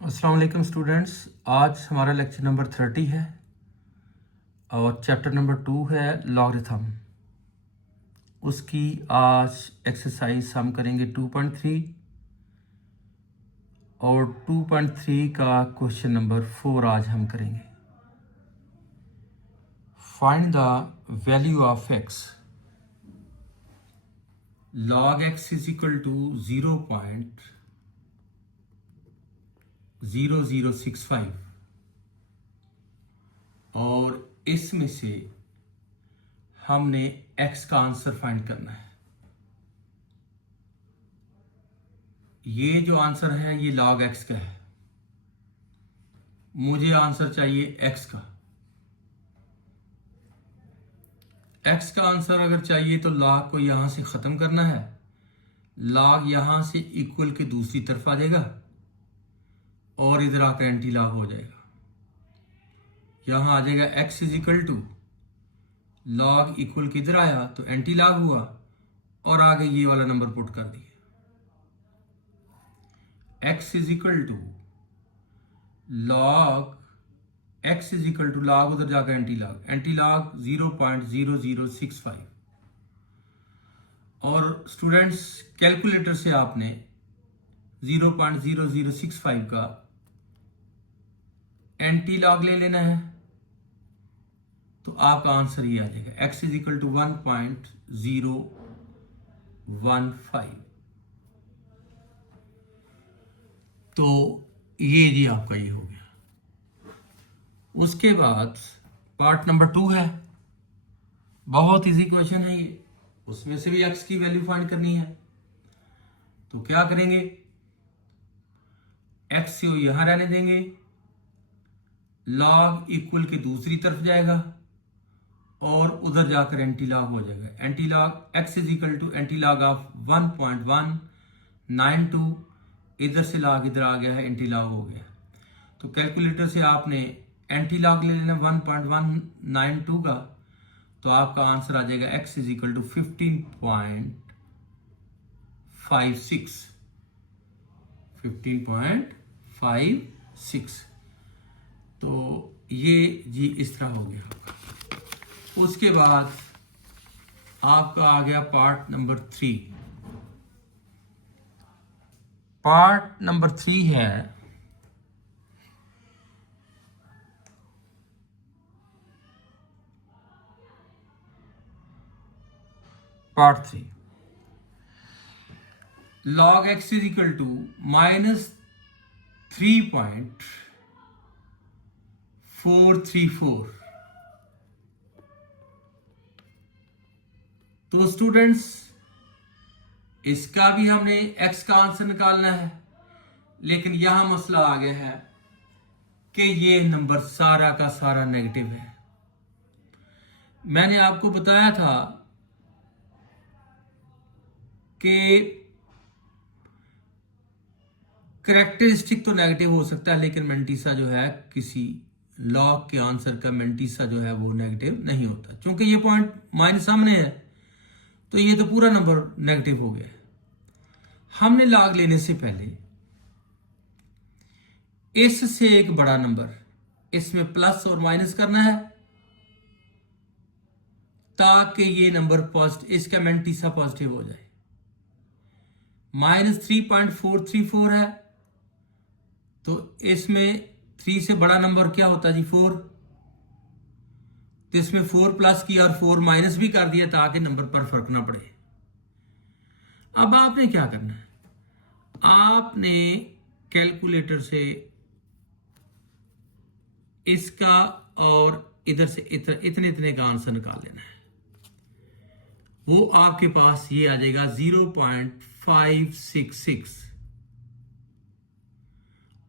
अस्सलाम वालेकुम स्टूडेंट्स। आज हमारा लेक्चर नंबर 30 है और चैप्टर नंबर 2 है लॉगरिथम। उसकी आज एक्सरसाइज हम करेंगे 2.3 और 2.3 का क्वेश्चन नंबर 4 आज हम करेंगे। Find the value of x. log x is equal to 0.0065 और इसमें से हमने x का आंसर फाइंड करना है। ये जो आंसर है ये log x का है। मुझे आंसर चाहिए x का। x का आंसर अगर चाहिए तो log को यहां से खत्म करना है। log यहां से इक्वल के दूसरी तरफ आ जाएगा और इधर आकर एंटी लॉग हो जाएगा। यहां आ जाएगा x is equal to log equal किधर आया तो एंटी लॉग हुआ और आगे ये वाला नंबर पुट कर दिया। x is equal to log x is equal to log उधर जाकर एंटी लॉग 0.0065 और स्टूडेंट्स कैलकुलेटर से आपने 0.0065 का एंटी लॉग ले लेना है तो आपका आंसर ये आ जाएगा x इज इक्वल टू 1.015। तो ये जी आपका ये हो गया। उसके बाद पार्ट नंबर 2 है, बहुत इजी क्वेश्चन है ये। उसमें से भी x की वैल्यू फाइंड करनी है तो क्या करेंगे, x को यहां रहने देंगे, log इक्वल के दूसरी तरफ जाएगा और उधर जाकर एंटी लॉग हो जाएगा। Anti log x is equal to anti log of 1.192, इधर से लॉग इधर आ गया है, एंटी लॉग हो गया। तो कैलकुलेटर से आपने एंटी लॉग ले लेना 1.192 का तो आपका आंसर आ जाएगा x इज इक्वल टू 15.56। तो ये जी इस तरह हो गया। उसके बाद आपका आ गया पार्ट नंबर 3। पार्ट नंबर 3 है part 3 log x is equal to -3.434। तो स्टूडेंट्स इसका भी हमने x का आंसर निकालना है, लेकिन यहां मसला आ गया है कि ये नंबर सारा का सारा नेगेटिव है। मैंने आपको बताया था कि कैरेक्टरिस्टिक तो नेगेटिव हो सकता है, लेकिन मेंटिसा जो है किसी लॉग के आंसर का मेंटिसा जो है वो नेगेटिव नहीं होता। क्योंकि ये पॉइंट माइनस सामने है तो ये तो पूरा नंबर नेगेटिव हो गया। हमने लॉग लेने से पहले इससे एक बड़ा नंबर इसमें प्लस और माइनस करना है ताकि ये नंबर पॉजिटिव, इसका मेंटिसा पॉजिटिव हो जाए। -3.434 है तो इसमें 3 से बड़ा नंबर क्या होता है जी 4। तो इसमें 4 प्लस किया और 4 माइनस भी कर दिया ताकि नंबर पर फर्क ना पड़े। अब आपने क्या करना है, आपने कैलकुलेटर से इसका और इधर से इतने इतने का आंसर निकाल लेना है। वो आपके पास ये आ जाएगा 0.566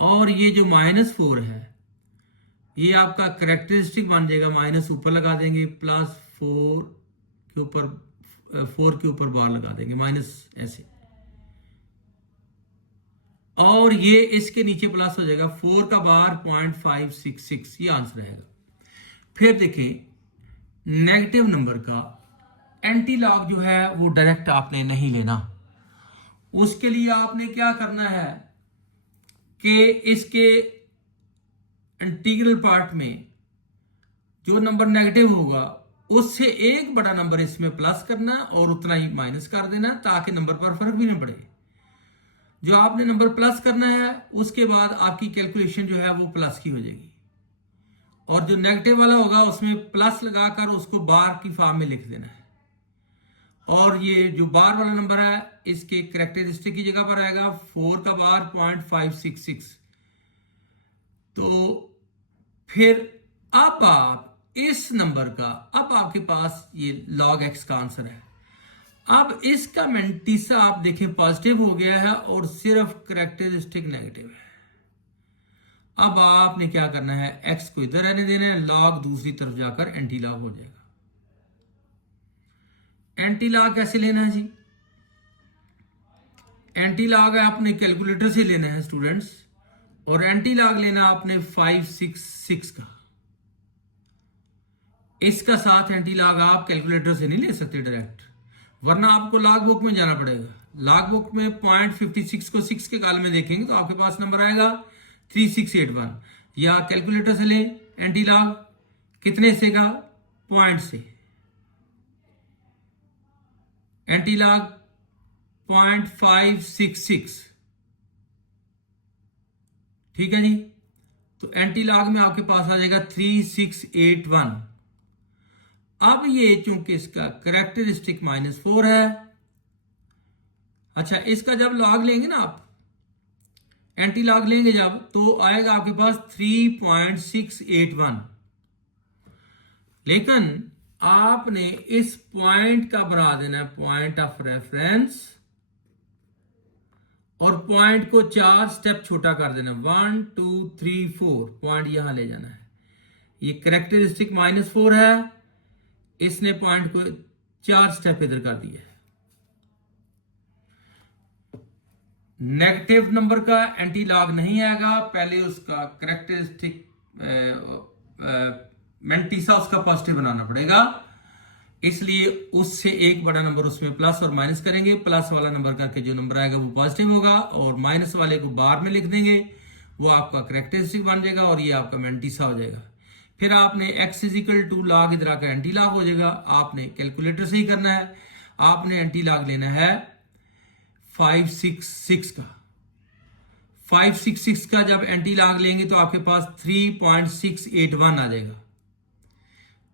और ये जो -4 है ये आपका कैरेक्टरिस्टिक बन जाएगा। माइनस ऊपर लगा देंगे, प्लस 4 के ऊपर 4 के ऊपर बार लगा देंगे, माइनस ऐसे, और ये इसके नीचे प्लस हो जाएगा 4 का बार 0.566। ये आंसर रहेगा। फिर देखें नेगेटिव नंबर का एंटी लॉग जो है वो डायरेक्ट आपने नहीं लेना। उसके लिए आपने क्या करना है कि इसके इंटीग्रल पार्ट में जो नंबर नेगेटिव होगा उससे एक बड़ा नंबर इसमें प्लस करना और उतना ही माइनस कर देना, ताकि नंबर पर फर्क भी ना पड़े। जो आपने नंबर प्लस करना है उसके बाद आपकी कैलकुलेशन जो है वो प्लस की हो जाएगी, और जो नेगेटिव वाला होगा उसमें प्लस लगाकर उसको बार की फॉर्म में लिख देना है। और ये जो बार वाला नंबर है इसके करेक्टरिस्टिक की जगह पर आएगा 4 का बार 0.566। तो फिर अब आप इस नंबर का, अब आपके पास ये log x का आंसर है। अब इसका मेंटीसा आप देखें पॉजिटिव हो गया है और सिर्फ करेक्टरिस्टिक नेगेटिव है। अब आपने क्या करना है, x को इधर रहने देना है, log दूसरी तरफ जाकर एंटी लॉग हो जाएगा। एंटी लॉग कैसे लेना है जी? एंटी लॉग आपने कैलकुलेटर से लेना है स्टूडेंट्स, और एंटी लॉग लेना आपने 566 का। इसका साथ एंटी लॉग आप कैलकुलेटर से नहीं ले सकते डायरेक्ट, वरना आपको लॉग बुक में जाना पड़ेगा। लॉग बुक में 0.56 को 6 के काल में देखेंगे तो आपके पास नंबर आएगा 3681। या कैलकुलेटर से ले एंटी लॉग, कितने से का? पॉइंट से। एंटी लॉग 0.566, ठीक है जी। तो एंटी लॉग में आपके पास आ जाएगा 3681। अब ये चूंकि इसका करेक्टरिस्टिक -4 है, अच्छा इसका जब लॉग लेंगे ना आप, एंटी लॉग लेंगे जब, तो आएगा आपके पास 3.681। लेकिन आपने इस पॉइंट का बना देना है पॉइंट ऑफ रेफरेंस, और पॉइंट को 4 स्टेप छोटा कर देना, 1 2 3 4 पॉइंट यहां ले जाना है। ये करेक्टरिस्टिक -4 है, इसने पॉइंट को 4 स्टेप इधर कर दिया है। नेगेटिव नंबर का एंटी लॉग नहीं आएगा, पहले उसका करेक्टरिस्टिक मेंटीसा उसका पॉजिटिव बनाना पड़ेगा, इसलिए उससे एक बड़ा नंबर उसमें प्लस और माइनस करेंगे। प्लस वाला नंबर करके जो नंबर आएगा वो पॉजिटिव होगा, और माइनस वाले को बार में लिख देंगे, वो आपका करेक्टरिस्टिक बन जाएगा और ये आपका मेंटीसा हो जाएगा। फिर आपने x = log इधर आकर एंटी लॉग हो जाएगा। आपने कैलकुलेटर से ही करना है, आपने एंटी लॉग लेना है 566 का। 566 का जब एंटी लॉग लेंगे तो आपके पास 3.681 आ जाएगा,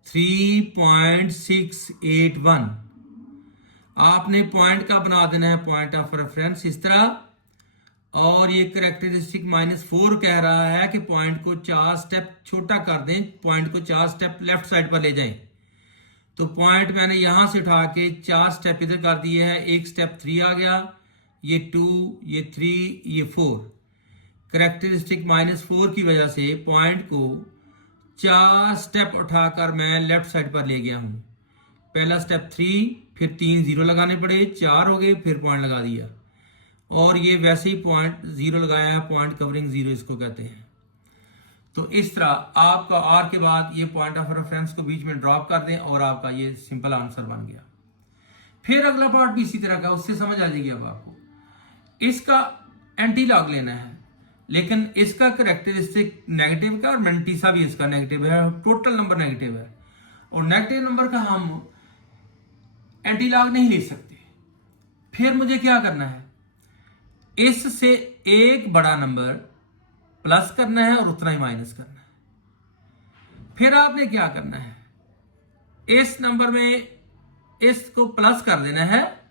3.681। आपने पॉइंट का बना देना है पॉइंट ऑफ रेफरेंस इस तरह, और ये करेक्टरिस्टिक -4 कह रहा है कि पॉइंट को 4 स्टेप छोटा कर दें, पॉइंट को 4 स्टेप लेफ्ट साइड पर ले जाएं। तो पॉइंट मैंने यहां से उठा के 4 स्टेप इधर कर दिए है। एक स्टेप 3 आ गया, ये 2, ये 3, ये 4। करेक्टरिस्टिक -4 की वजह से पॉइंट को 4 स्टेप उठाकर मैं लेफ्ट साइड पर ले गया हूं। पहला स्टेप 3, फिर 3 0 लगाने पड़े, 4 हो गए, फिर पॉइंट लगा दिया, और ये वैसे ही पॉइंट 0 लगाया है, पॉइंट कवरिंग 0 इसको कहते हैं। तो इस तरह आपका आर के बाद ये पॉइंट ऑफ रेफरेंस को बीच में ड्रॉप कर दें और आपका ये सिंपल आंसर बन गया। फिर अगला पार्ट भी इसी तरह का, उससे समझ आ जाएगी अब आपको। इसका एंटी लॉग लेना है, लेकिन इसका करेक्टरिस्टिक नेगेटिव का और मेंटीसा भी इसका नेगेटिव है, टोटल नंबर नेगेटिव है, और नेगेटिव नंबर का हम एंटी लॉग नहीं ले सकते। फिर मुझे क्या करना है, इससे एक बड़ा नंबर प्लस करना है और उतना ही माइनस करना है। फिर आपने क्या करना है, इस नंबर में इसको प्लस कर देना है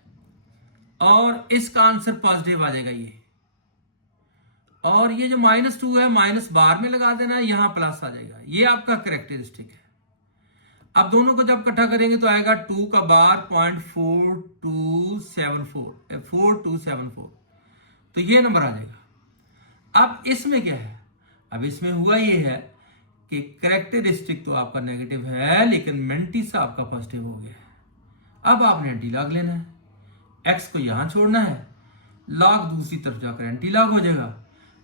और इसका आंसर पॉजिटिव आ जाएगा ये, और ये जो -2 है माइनस बार में लगा देना है, यहां प्लस आ जाएगा। ये आपका करेक्टरिस्टिक है। अब दोनों को जब इकट्ठा करेंगे तो आएगा 2 का बार 0.4274, तो ये नंबर आ जाएगा। अब इसमें क्या है, अब इसमें हुआ ये है कि करेक्टरिस्टिक तो आपका नेगेटिव है, लेकिन मेंटीसा आपका पॉजिटिव हो गया है। अब आपने एंटी लॉग लेना है, x को यहां छोड़ना है, लॉग दूसरी तरफ जाकर एंटी लॉग हो जाएगा।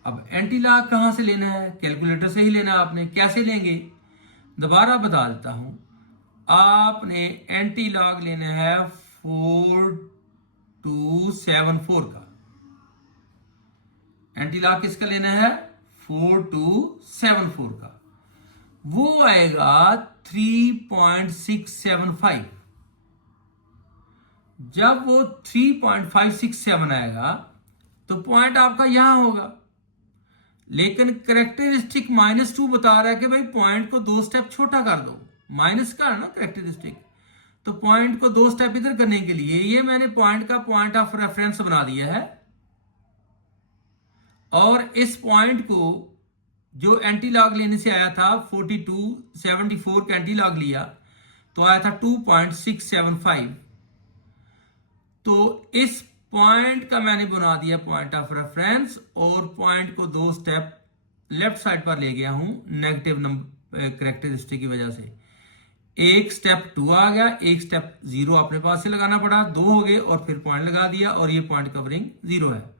अब एंटी लॉग कहां से लेना है, कैलकुलेटर से ही लेना है आपने। कैसे लेंगे, दोबारा बता देता हूं। आपने एंटी लॉग लेना है 4274 का। एंटी लॉग किसका लेना है? 4274 का। वो आएगा 3.675। जब वो 3.567 आएगा तो पॉइंट आपका यहां होगा, लेकिन करेक्टरिस्टिक -2 बता रहा है कि भाई पॉइंट को 2 स्टेप छोटा कर दो, माइनस का है ना करेक्टरिस्टिक, तो पॉइंट को 2 स्टेप इधर करने के लिए ये मैंने पॉइंट का पॉइंट ऑफ रेफरेंस बना दिया है, और इस पॉइंट को जो एंटी लॉग लेने से आया था 4274 का एंटी लॉग लिया तो आया था 2.675। तो इस पॉइंट का मैंने बना दिया पॉइंट ऑफ रेफरेंस, और पॉइंट को 2 स्टेप लेफ्ट साइड पर ले गया हूं नेगेटिव नंबर करेक्टरिस्टिक की वजह से। एक स्टेप 2 आ गया, एक स्टेप 0 अपने पास से लगाना पड़ा, 2 हो गए और फिर पॉइंट लगा दिया, और ये पॉइंट कवरिंग 0 है।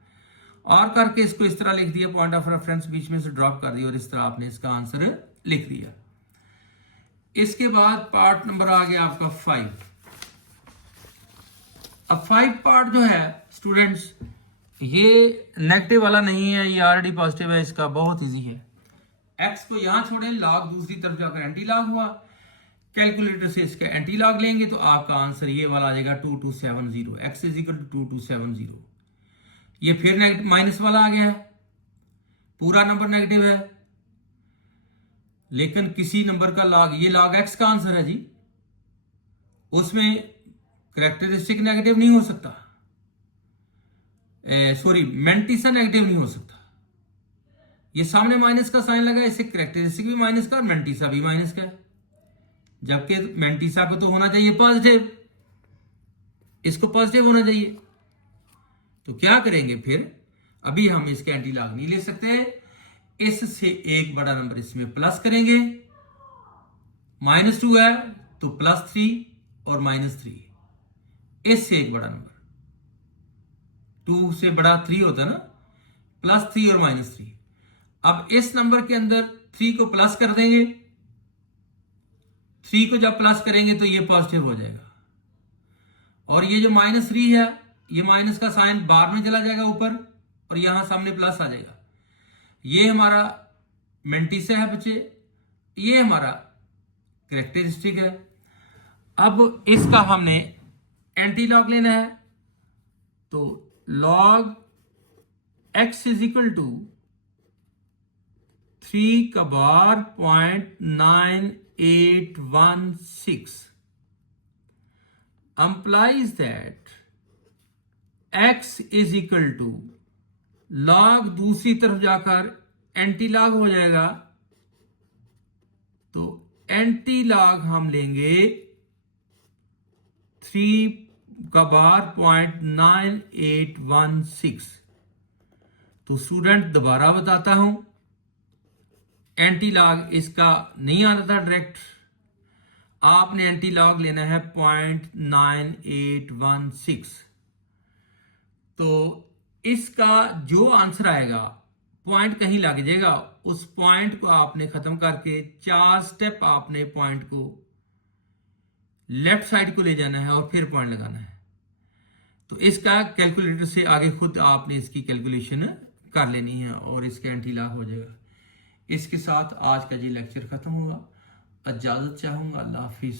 और करके इसको इस तरह लिख दिया, पॉइंट ऑफ रेफरेंस बीच में से ड्रॉप कर दिया, और इस तरह आपने इसका आंसर लिख दिया। इसके बाद पार्ट नंबर आ गया आपका 5। अब 5 पार्ट जो है स्टूडेंट्स, ये नेगेटिव वाला नहीं है, ये ऑलरेडी पॉजिटिव है, इसका बहुत इजी है। एक्स को यहां छोड़ें, लॉग दूसरी तरफ जाकर एंटी लॉग हुआ, कैलकुलेटर से इसका एंटी लॉग लेंगे तो आपका आंसर ये वाला आ जाएगा 2270। X is equal to 2270। ये फिर नेगेटिव माइनस वाला आ गया है, पूरा नंबर नेगेटिव है, लेकिन किसी नंबर का लॉग, ये लॉग एक्स का आंसर है जी, उसमें करेक्टरिस्टिक नेगेटिव नहीं हो सकता, सॉरी मेंटिसा नेगेटिव नहीं हो सकता। ये सामने माइनस का साइन लगा, इससे करेक्टरिस्टिक भी माइनस का और मेंटिसा भी माइनस का है, जबकि मेंटिसा को तो होना चाहिए पॉजिटिव, इसको पॉजिटिव होना चाहिए। तो क्या करेंगे फिर, अभी हम इसके एंटी लॉग नहीं ले सकते, इससे एक बड़ा नंबर इसमें प्लस करेंगे, -2 है तो +3 और -3, इससे एक बड़ा नंबर, 2 से बड़ा 3 होता है ना, +3 और -3। अब इस नंबर के अंदर 3 को प्लस कर देंगे, 3 को जब प्लस करेंगे तो ये पॉजिटिव हो जाएगा, और ये जो -3 है, ये माइनस का साइन बार में चला जाएगा ऊपर, और यहां सामने प्लस आ जाएगा। ये हमारा मेंटिसा है बच्चे, ये हमारा करेक्टरिस्टिक है। अब इसका हमने एंटी लॉग लेना है, तो log x is equal to 3/.9816 implies that x is equal to, log दूसरी तरफ जाकर एंटी लॉग हो जाएगा, तो एंटी लॉग हम लेंगे 3/.9816। तो स्टूडेंट दोबारा बताता हूं, एंटी लॉग इसका नहीं आता था डायरेक्ट, आपने एंटी लॉग लेना है 0.9816। तो इसका जो आंसर आएगा, पॉइंट कहीं लग जाएगा, उस पॉइंट को आपने खत्म करके 4 स्टेप आपने पॉइंट को लेफ्ट साइड को ले जाना है और फिर पॉइंट लगाना है। तो इसका कैलकुलेटर से आगे खुद आपने इसकी कैलकुलेशन कर लेनी है और इसके एंटी लॉग हो जाएगा। इसके साथ आज का जी लेक्चर खत्म होगा। इजाजत चाहूंगा। अल्लाह हाफिज।